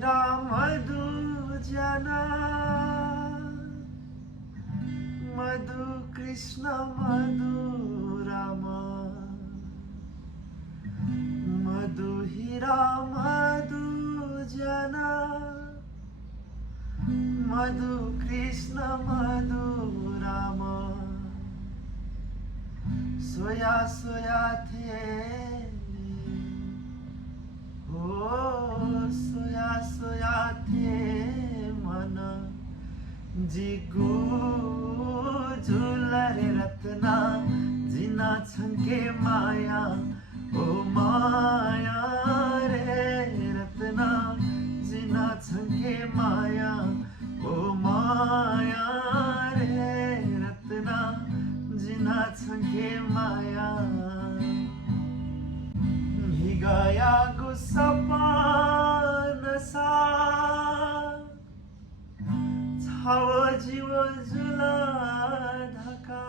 हीरा मधु जना मधु कृष्ण मधु राम मधु हीरा मधु जना मधु कृष्ण मधु Ram soya soya थे हो सोया सोया थे मन जिगु झुलरे रत्ना जिना छंके माया ओ माया रे रत्ना जिना छंके माया ओ माया रे रत्ना जिना छंके माया गया गुस्सपान सा छाव जीव जुला धका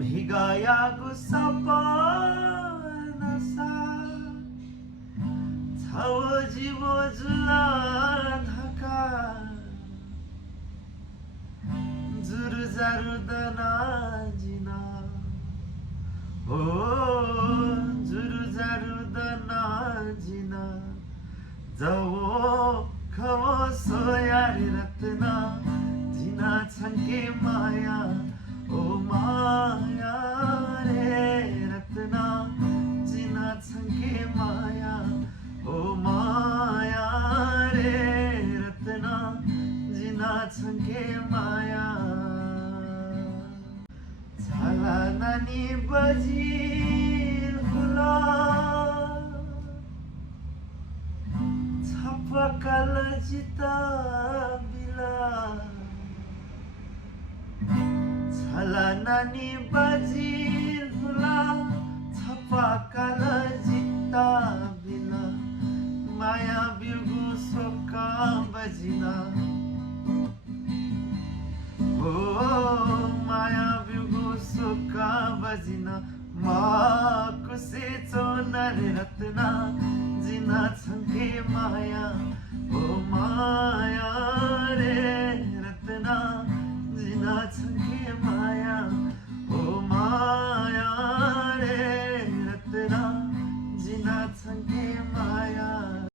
भिगाया गुस्सपान सा छाव जीव जुला धका जुरु जारुदना जिना ओ जुरु जारुदना जिना जाओ खवो सोया रे रत्ना जिना छंके माया ओ माया रे रत्ना जिना छंके माया ओ माया रे रत्ना जिना छंके माया झाला नानी बजीर फुला छपकल जिता बिला झाला नानी बजीर फुला छपकल जिता बिला माया बिगु सोका बजिना ओ माया बिगु सोका बजिना मा कुसे चोनरे रत्ना जिना छंके माया ओ माया